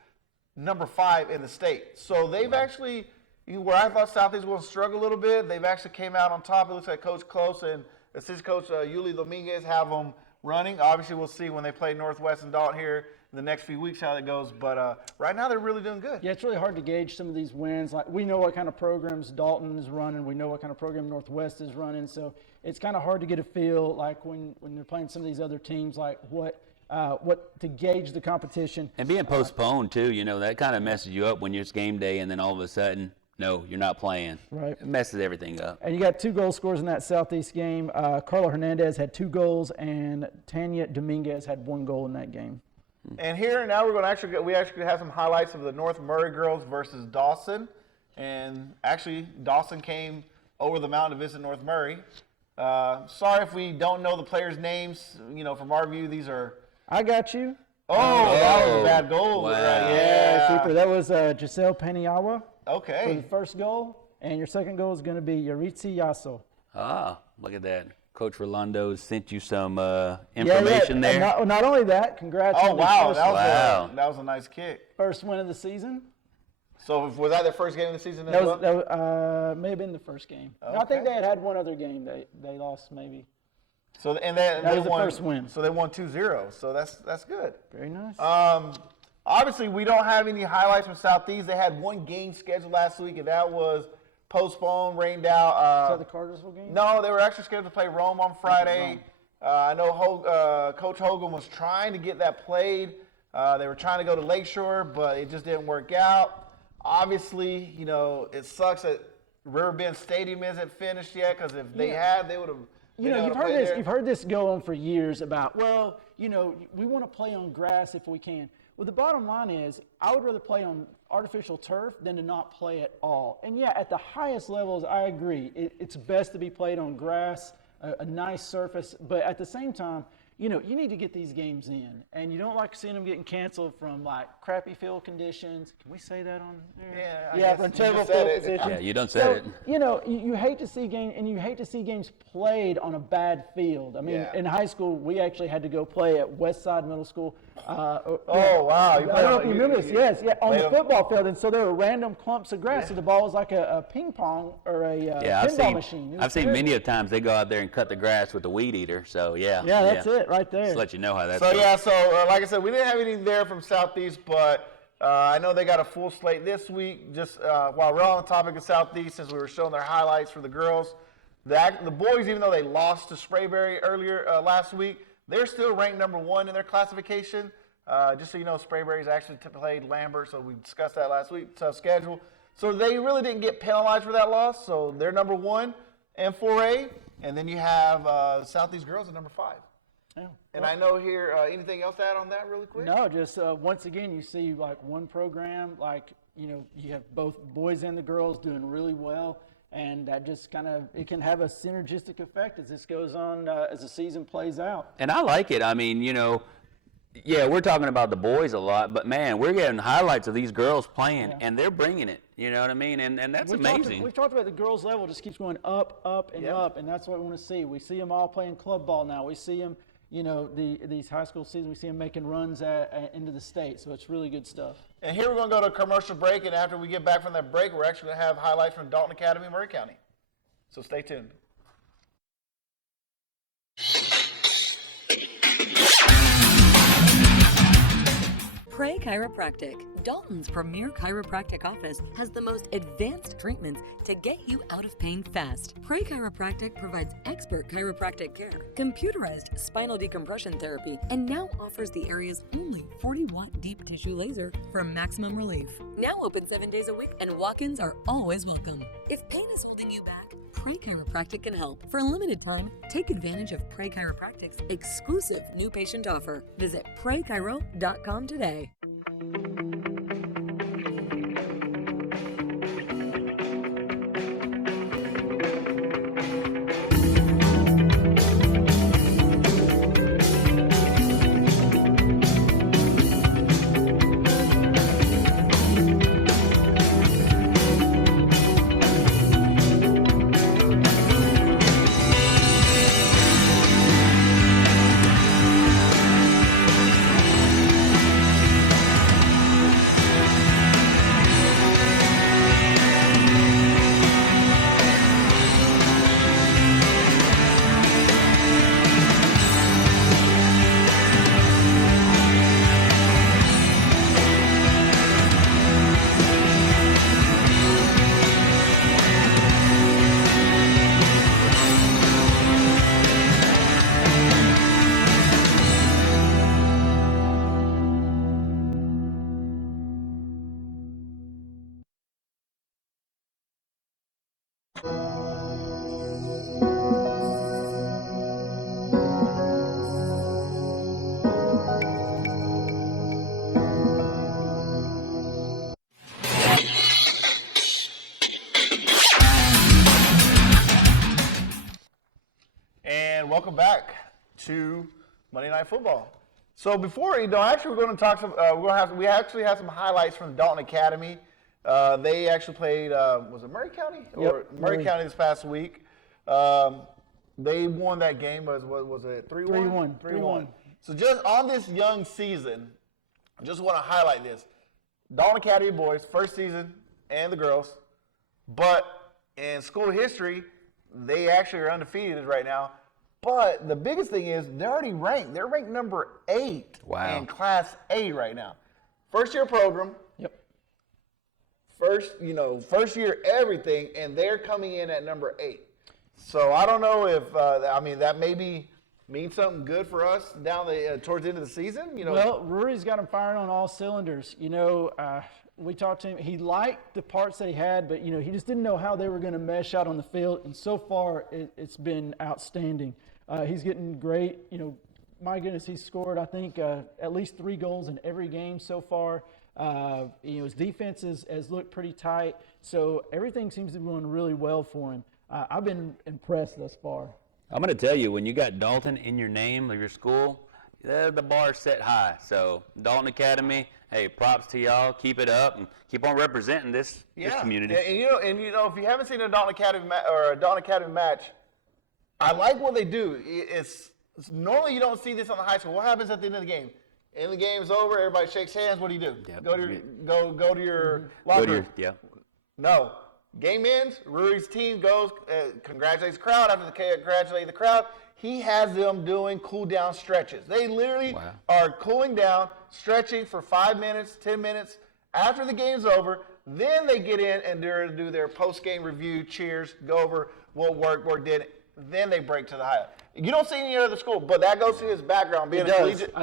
number 5 in the state. So they've actually, where I thought Southeast was going to struggle a little bit, they've actually came out on top. It looks like Coach Close and assistant coach Yuli Dominguez have them running. Obviously, we'll see when they play Northwest and Dalton here in the next few weeks how that goes. But right now, they're really doing good. Yeah, it's really hard to gauge some of these wins. Like, we know what kind of programs Dalton is running. We know what kind of program Northwest is running. So it's kind of hard to get a feel, like when they're playing some of these other teams, like what to gauge the competition. And being postponed, too, that kind of messes you up when it's game day and then all of a sudden, no, you're not playing. Right. It messes everything up. And you got 2 goal scorers in that Southeast game. Carla Hernandez had 2 goals, and Tanya Dominguez had 1 goal in that game. And here now we actually have some highlights of the North Murray girls versus Dawson. And actually, Dawson came over the mountain to visit North Murray. Sorry if we don't know the players' names. From our view, these are. I got you. Oh, that was a bad goal. Wow. Right? Yeah, super. That was Giselle Paniawa for Okay. the first goal, and your second goal is going to be Yaritzi Yasso. Ah, look at that. Coach Rolando sent you some information there. And not only that, congrats Oh, on wow. the That was a nice kick. first win of the season. So was that their first game of the season as That well? was, may have been the first game. No, I think Okay. they had one other game they lost maybe. So they was the won, first win. So they won 2-0. So that's good. Very nice. Obviously, we don't have any highlights from Southeast. They had one game scheduled last week, and that was postponed, rained out. Is that the Cartersville game? No, they were actually scheduled to play Rome on Friday. I know Coach Hogan was trying to get that played. They were trying to go to Lakeshore, but it just didn't work out. Obviously, it sucks that Riverbend Stadium isn't finished yet, because if they had, they would have. You've heard this go on for years about, we want to play on grass if we can. Well, the bottom line is, I would rather play on artificial turf than to not play at all. And yeah, at the highest levels, I agree. It's best to be played on grass, a nice surface. But at the same time, you need to get these games in. And you don't like seeing them getting canceled from, like, crappy field conditions. Can we say that on there? Yeah, from you terrible just said field it. positions. Yeah, you done said it. You hate to see games played on a bad field. I mean, in high school, we actually had to go play at Westside Middle School. Oh, wow. I don't know if you remember this. Yes, on the football field. And so there were random clumps of grass. So the ball was like a ping pong or a pinball machine. I've seen many of times they go out there and cut the grass with the weed eater. So, yeah. Yeah, that's it right there. Just let you know how that's like I said, we didn't have anything there from Southeast, but I know they got a full slate this week. Just while we're on the topic of Southeast, since we were showing their highlights for the girls, the boys, even though they lost to Sprayberry earlier last week, they're still ranked number 1 in their classification. Just so you know, Sprayberry's actually played Lambert, so we discussed that last week. Tough schedule. So they really didn't get penalized for that loss, so they're number 1 in 4A. And then you have Southeast girls at number 5. Yeah. And I know here, anything else to add on that really quick? No, just once again, you see like one program, like, you have both boys and the girls doing really well. And that just it can have a synergistic effect as this goes on, as the season plays out. And I like it. I mean, yeah, we're talking about the boys a lot, but man, we're getting highlights of these girls playing, and they're bringing it. You know what I mean? And that's amazing. We've talked about the girls' level just keeps going up, up, and up, and that's what we want to see. We see them all playing club ball now. We see them, these high school seasons, we see them making runs into the state. So it's really good stuff. And here we're going to go to a commercial break, and after we get back from that break, we're actually going to have highlights from Dalton Academy, Murray County. So stay tuned. Pray Chiropractic. Dalton's premier chiropractic office has the most advanced treatments to get you out of pain fast. Pray Chiropractic provides expert chiropractic care, computerized spinal decompression therapy, and now offers the area's only 40-watt deep tissue laser for maximum relief. Now open 7 days a week, and walk-ins are always welcome. If pain is holding you back, Pray Chiropractic can help. For a limited time, take advantage of Pray Chiropractic's exclusive new patient offer. Visit praychiro.com today. And welcome back to Monday Night Football. So before, actually we're going to talk some. We actually have some highlights from the Dalton Academy. They actually played. Was it Murray County? Yep, Murray County this past week. They won that game. Was it 3-1? 3-1. So just on this young season, I just want to highlight this. Dalton Academy boys, first season, and the girls. But in school history, they actually are undefeated right now. But the biggest thing is they're already ranked. They're ranked number 8 in Class A right now. First year program. Yep. First year everything, and they're coming in at number 8. So I don't know if that maybe means something good for us down towards the end of the season. Well, Rory's got him firing on all cylinders. We talked to him. He liked the parts that he had, but he just didn't know how they were going to mesh out on the field. And so far, it's been outstanding. He's getting great. My goodness, he's scored I think at least 3 goals in every game so far. His defense has looked pretty tight, so everything seems to be going really well for him. I've been impressed thus far. I'm going to tell you, when you got Dalton in your name of your school, the bar's set high. So Dalton Academy, hey, props to y'all. Keep it up and keep on representing this community. And if you haven't seen a Dalton Academy match, I like what they do. It's normally you don't see this on the high school. What happens at the end of the game? And the game's over. Everybody shakes hands. What do you do? Yep. Go to your locker room. No. Game ends. Rury's team goes, congratulates the crowd. After congratulating the crowd, he has them doing cool down stretches. They literally are cooling down, stretching for 5 minutes, 10 minutes. After the game's over, then they get in and do their post-game review, cheers, go over what worked, didn't. Then they break to the highlight. You don't see any other school, but that goes to his background, being a collegiate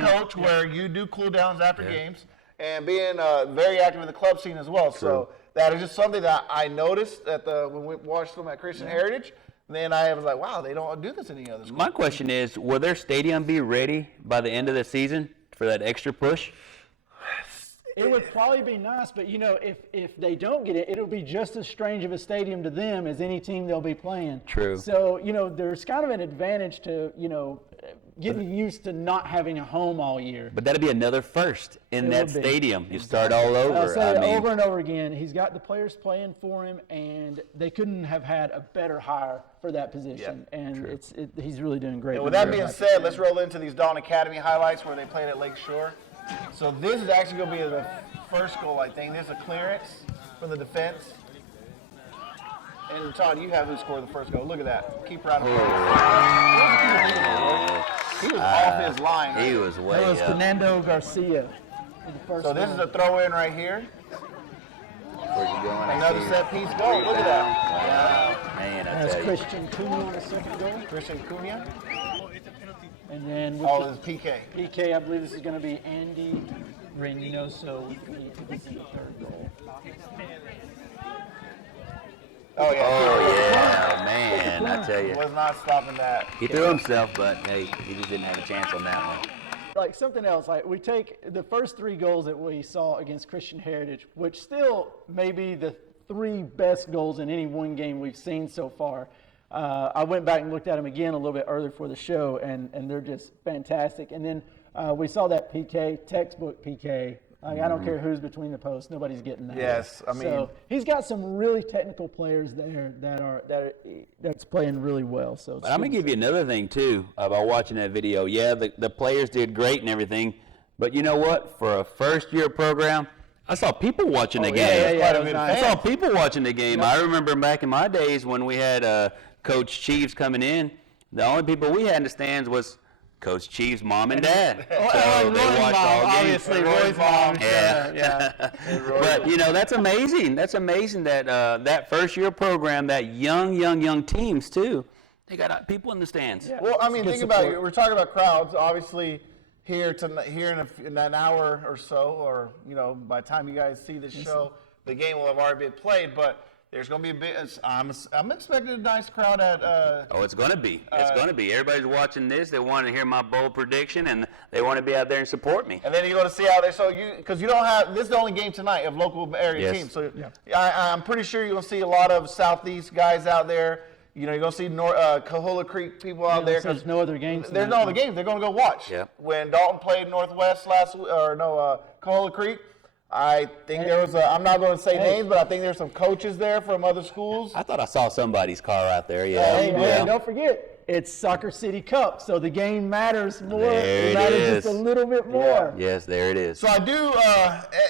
coach where you do cool downs after games and being very active in the club scene as well. True. So that is just something that I noticed when we watched them at Christian Heritage. Then I was like, wow, they don't do this in any other school. My question is, will their stadium be ready by the end of the season for that extra push? It would probably be nice, but if they don't get it, it'll be just as strange of a stadium to them as any team they'll be playing. True. So, there's kind of an advantage to, getting used to not having a home all year. But that'll be another first in that stadium. You start all over. I'll say it over and over again. He's got the players playing for him, and they couldn't have had a better hire for that position. Yeah, and he's really doing great. And with that being said, let's roll into these Dalton Academy highlights where they played at Lake Shore. So this is actually going to be the first goal, I think. There's a clearance from the defense. And Todd, you have who scored the first goal. Look at that. Keeper out of play. He was off his line. He was way That was up. Fernando Garcia. in the first So this is one. a throw in right here. Where's he going? Another set piece goal. Look at that. Wow. Man, I That's tell you. Christian Cunha on the second goal. Christian Cunha. And then with Oh, the this is PK. PK, I believe this is going to be Andy Reynoso with the third goal. Oh, yeah. Oh, yeah, man, I tell you. Was not stopping that. He threw himself, but hey, he just didn't have a chance on that one. Like something else, like we take the first 3 goals that we saw against Christian Heritage, which still may be the 3 best goals in any one game we've seen so far. I went back and looked at them again a little bit earlier for the show, and they're just fantastic. And then we saw that PK, textbook PK. Like, I don't care who's between the posts, nobody's getting that. Yes, I mean, so he's got some really technical players there that's playing really well. So, But I'm gonna give you another thing too about watching that video. Yeah, the players did great and everything, but you know what? For a first-year program, I saw people watching the game. I saw people watching the game. I remember back in my days when we had Coach Chiefs coming in. The only people we had in the stands was Coach Chief's mom and dad. So they watched all games. Obviously, Roy's mom. Yeah. But you know, that's amazing. That's amazing that that first-year program, that young teams too, they got people in the stands. Yeah. Well, I mean, think about it. We're talking about crowds. Obviously, here in an hour or so, or you know, by the time you guys see this show, the game will have already been played. But there's going to be a bit. I'm expecting a nice crowd at. Oh, it's going to be. It's going to be. Everybody's watching this. They want to hear my bold prediction, and they want to be out there and support me. And then you're going to see how they. So because you don't have, this is the only game tonight of local area teams. So I'm pretty sure you're going to see a lot of Southeast guys out there. You know, you're going to see Calhoun Creek people out there. There's no other games. There's no other games. They're going to go watch. Yep. When Dalton played Northwest Calhoun Creek, I think there was I'm not going to say names, but I think there's some coaches there from other schools. I thought I saw somebody's car out there. Yeah. Hey, don't forget, it's Soccer City Cup, so the game matters more. There it matters is. just a little bit more. Yes, there it is. So I do,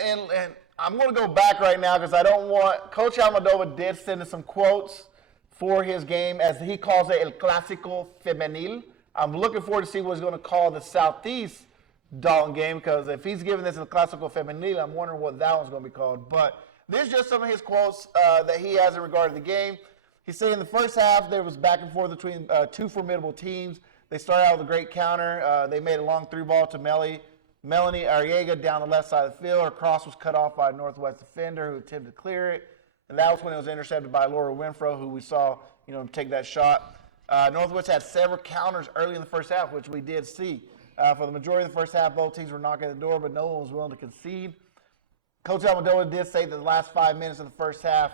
and I'm going to go back right now because I don't want, Coach Almodovar did send us some quotes for his game, as he calls it, El Clásico Femenil. I'm looking forward to see what he's going to call the Southeast Dalton game, because if he's giving this El Clásico Femenil, I'm wondering what that one's going to be called. But this is just some of his quotes that he has in regard to the game. He said in the first half, there was back and forth between 2 formidable teams. They started out with a great counter. They made a long 3-ball to Melanie Arriaga down the left side of the field. Her cross was cut off by a Northwest defender who attempted to clear it. And that was when it was intercepted by Laura Winfro, who we saw, take that shot. Northwest had several counters early in the first half, which we did see. For the majority of the first half, both teams were knocking at the door, but no one was willing to concede. Coach Almodovar did say that the last 5 minutes of the first half,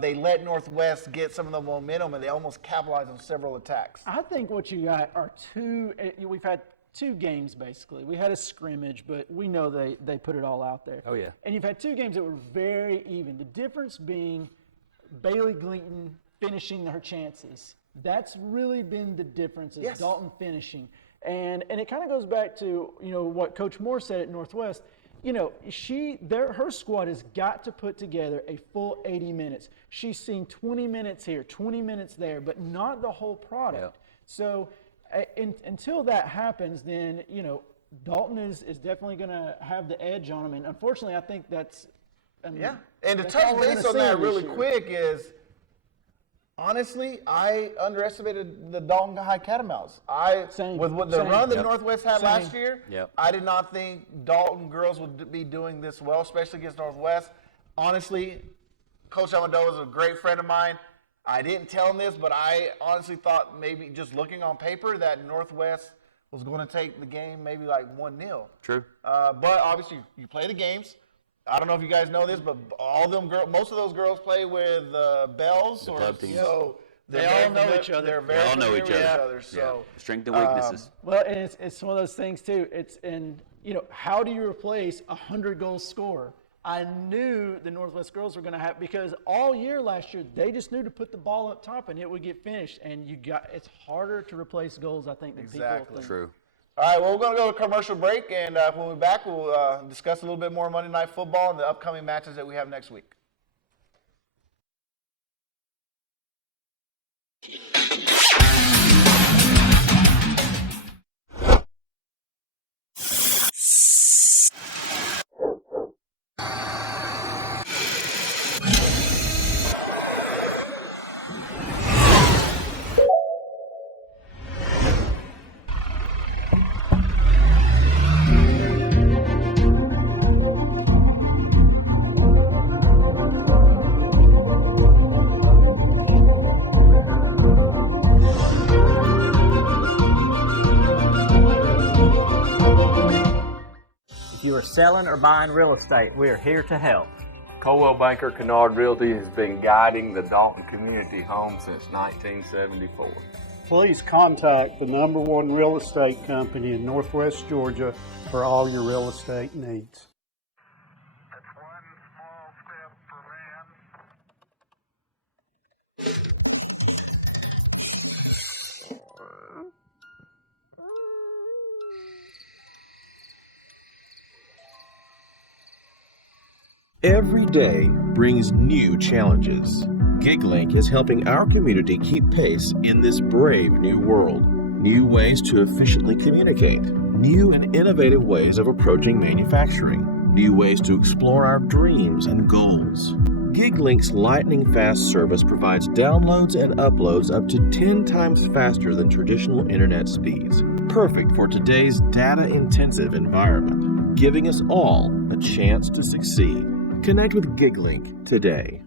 they let Northwest get some of the momentum, and they almost capitalized on several attacks. I think what you got are we've had 2 games basically. We had a scrimmage, but we know they put it all out there. Oh, yeah. And you've had 2 games that were very even. The difference being Bailey Gleaton finishing her chances. That's really been the difference, is Dalton finishing. And it kind of goes back to, what Coach Moore said at Northwest. Her squad has got to put together a full 80 minutes. She's seen 20 minutes here, 20 minutes there, but not the whole product. Yep. So until that happens, then, Dalton is definitely going to have the edge on them. And unfortunately, I think that's And to touch base on that really quick is, honestly, I underestimated the Dalton High Catamounts. With what the run that Northwest had last year, I did not think Dalton girls would be doing this well, especially against Northwest. Honestly, Coach Almodovar is a great friend of mine. I didn't tell him this, but I honestly thought, maybe just looking on paper, that Northwest was going to take the game maybe like 1-0. True. But obviously, you play the games. I don't know if you guys know this, but most of those girls play with Bells, or club teams. So they all know each other. They're very familiar with each other. So strengths and weaknesses. Well, and it's one of those things too. How do you replace a 100-goal scorer? I knew the Northwest girls were going to have, because all year last year they just knew to put the ball up top and it would get finished. And it's harder to replace goals, I think, than people think. True. All right, well, we're going to go to a commercial break, and when we're back, we'll discuss a little bit more Monday Night Football and the upcoming matches that we have next week. are selling or buying real estate, we are here to help. Coldwell Banker Kennard Realty has been guiding the Dalton community home since 1974. Please contact the #1 real estate company in Northwest Georgia for all your real estate needs. Every day brings new challenges. GigLink is helping our community keep pace in this brave new world. New ways to efficiently communicate, new and innovative ways of approaching manufacturing, new ways to explore our dreams and goals. GigLink's lightning fast service provides downloads and uploads up to 10 times faster than traditional internet speeds. Perfect for today's data-intensive environment, giving us all a chance to succeed. Connect with GigLink today.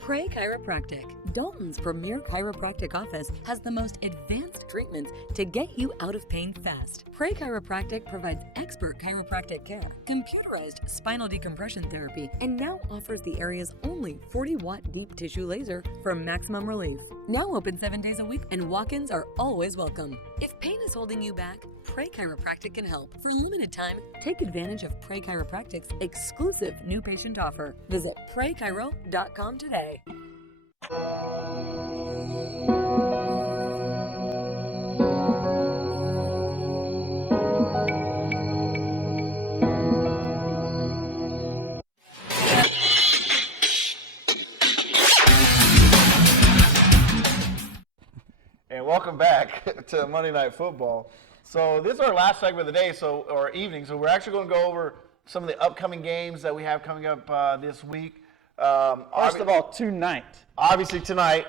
Pray Chiropractic. Dalton's premier chiropractic office has the most advanced treatments to get you out of pain fast. Pray Chiropractic provides expert chiropractic care, computerized spinal decompression therapy, and now offers the area's only 40-watt deep tissue laser for maximum relief. Now open 7 days a week, and walk-ins are always welcome. If pain is holding you back, Pray Chiropractic can help. For a limited time, take advantage of Pray Chiropractic's exclusive new patient offer. Visit praychiro.com today. And welcome back to Monday Night Football. So this is our last segment of the day, or evening. So we're actually going to go over some of the upcoming games that we have coming up this week. First of all, tonight. Obviously tonight,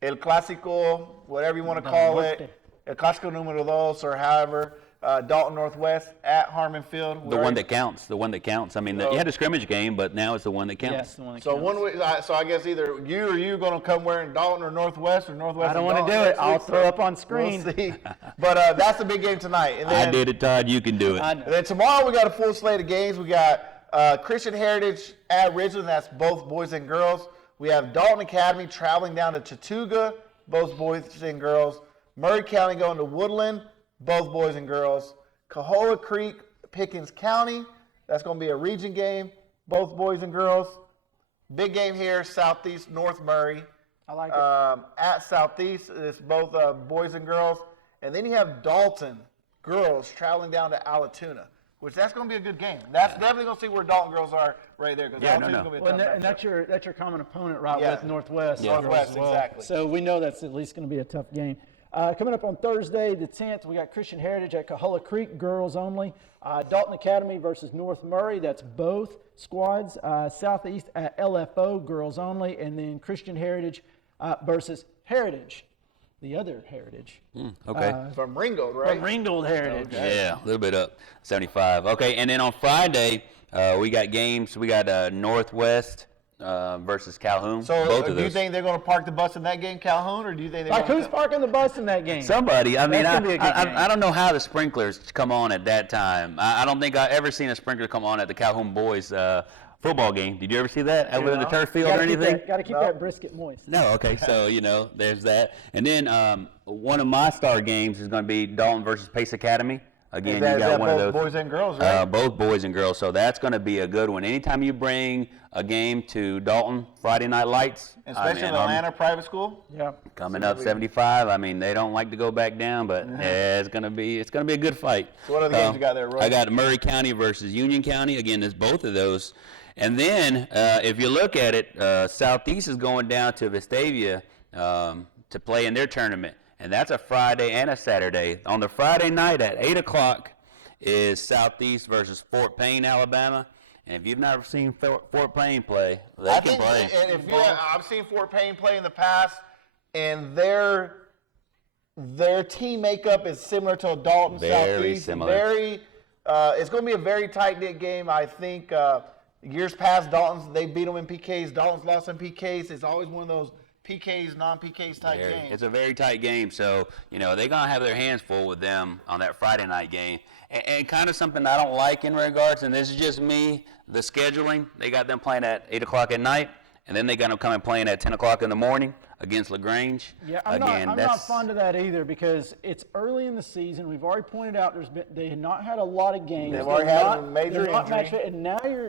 El Clásico, whatever you want to call it, El Clásico número dos, or however, Dalton Northwest at Harmon Field. The one that counts. The one that counts. I mean, you had a scrimmage game, but now it's the one that counts. Yes, the one that So counts. so I guess either you or you going to come wearing Dalton or Northwest I and don't want to Dalton do it. next I'll week, throw so up on screen. We'll see. But that's the big game tonight. And then, I did it, Todd. You can do it. I know. And then tomorrow we got a full slate of games. We got Christian Heritage at Ridgeland. That's both boys and girls. We have Dalton Academy traveling down to Chattooga, both boys and girls. Murray County going to Woodland, both boys and girls. Calhoun Creek, Pickens County. That's going to be a region game, both boys and girls. Big game here, Southeast North Murray. I like it. At Southeast, it's both boys and girls. And then you have Dalton girls traveling down to Alatoona, which that's going to be a good game. That's definitely going to see where Dalton girls are right there. Because no. going to be a Well, tough and matchup. that's your common opponent, right, Yeah. with Northwest. Yeah. girls Northwest, as well. exactly. So we know that's at least going to be a tough game. Coming up on Thursday, the 10th, we got Christian Heritage at Calhoun Creek, girls only. Dalton Academy versus North Murray, that's both squads. Southeast at LFO, girls only. And then Christian Heritage versus Heritage, the other Heritage. Okay. From Ringgold, right? From Ringgold Heritage. Yeah, a little bit up, 75. Okay, and then on Friday, we got games. We got Northwest versus Calhoun. So Both of do you those. think they're going to park the bus in that game, Calhoun, or do you think they're Like, going who's parking the bus in that game? Somebody. I mean, That's gonna be a good game. I don't know how the sprinklers come on at that time. I don't think I've ever seen a sprinkler come on at the Calhoun boys football game. Did you ever see that over in the turf field or anything? Got to keep that brisket moist. No, okay, so, there's that. And then one of my star games is going to be Dalton versus Pace Academy. Again, Is you got that one of both those. boys and girls, right? Both boys and girls, so that's going to be a good one. Anytime you bring a game to Dalton, Friday Night Lights. Especially in Atlanta private school. Yeah. Coming up 75. I mean, they don't like to go back down, but it's going to be a good fight. So what other games you got there, Roy? I got Murray County versus Union County. Again, there's both of those. And then, if you look at it, Southeast is going down to Vestavia to play in their tournament. And that's a Friday and a Saturday. On the Friday night at 8 o'clock is Southeast versus Fort Payne, Alabama. And if you've never seen Fort Payne play, they can play. And I've seen Fort Payne play in the past, and their team makeup is similar to Dalton Very Southeast. similar. It's going to be a very tight-knit game. I think years past, they beat them in PKs. Dalton's lost in PKs. It's always one of those PKs, non-PKs type games. It's a very tight game, so they're gonna have their hands full with them on that Friday night game. And kind of something I don't like in regards, and this is just me, the scheduling. They got them playing at 8 o'clock at night, and then they got them coming playing at 10 o'clock in the morning against LaGrange. Yeah, I'm not fond of that either because it's early in the season. We've already pointed out they have not had a lot of games. They've already had a major they're not injury. match fit,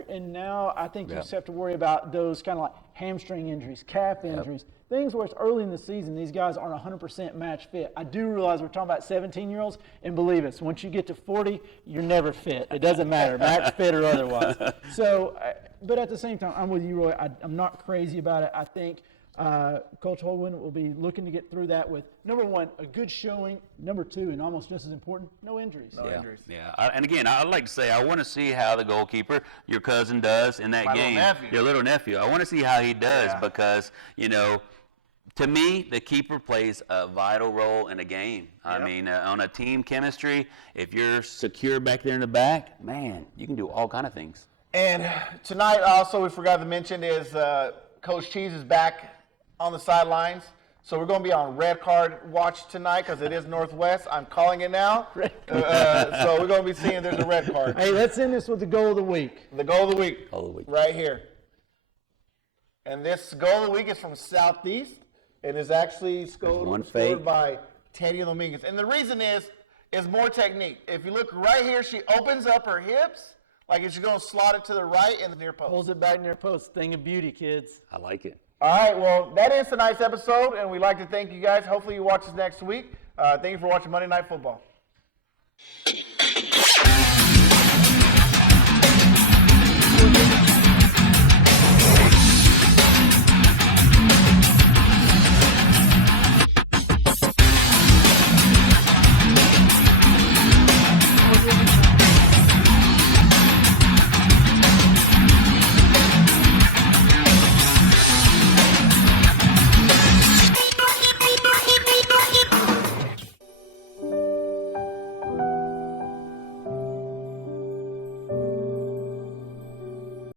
and now I think you just have to worry about those kind of like hamstring injuries, calf injuries, things where it's early in the season. These guys aren't 100% match fit. I do realize we're talking about 17-year-olds, and believe us, once you get to 40, you're never fit. It doesn't matter, match fit or otherwise. So, but at the same time, I'm with you, Roy. I'm not crazy about it. I think Coach Holguin will be looking to get through that with, number one, a good showing. Number two, and almost just as important, no injuries. Yeah. And again, I'd like to say I want to see how the goalkeeper, your cousin, does in that game. Your little nephew. I want to see how he does because, to me, the keeper plays a vital role in a game. I mean, on a team chemistry, if you're secure back there in the back, man, you can do all kind of things. And tonight, also, we forgot to mention is Coach Cheese is back on the sidelines. So we're going to be on red card watch tonight because it is Northwest. I'm calling it now. So we're going to be seeing there's a red card. Hey, let's end this with the goal of the week. The goal of the week. Goal of the week. Right here. And this goal of the week is from Southeast. It is actually scored by Teddy Dominguez. And the reason is more technique. If you look right here, she opens up her hips like she's going to slot it to the right in the near post. Pulls it back near post. Thing of beauty, kids. I like it. All right, well, that ends tonight's episode, and we'd like to thank you guys. Hopefully you watch us next week. Thank you for watching Monday Night Football.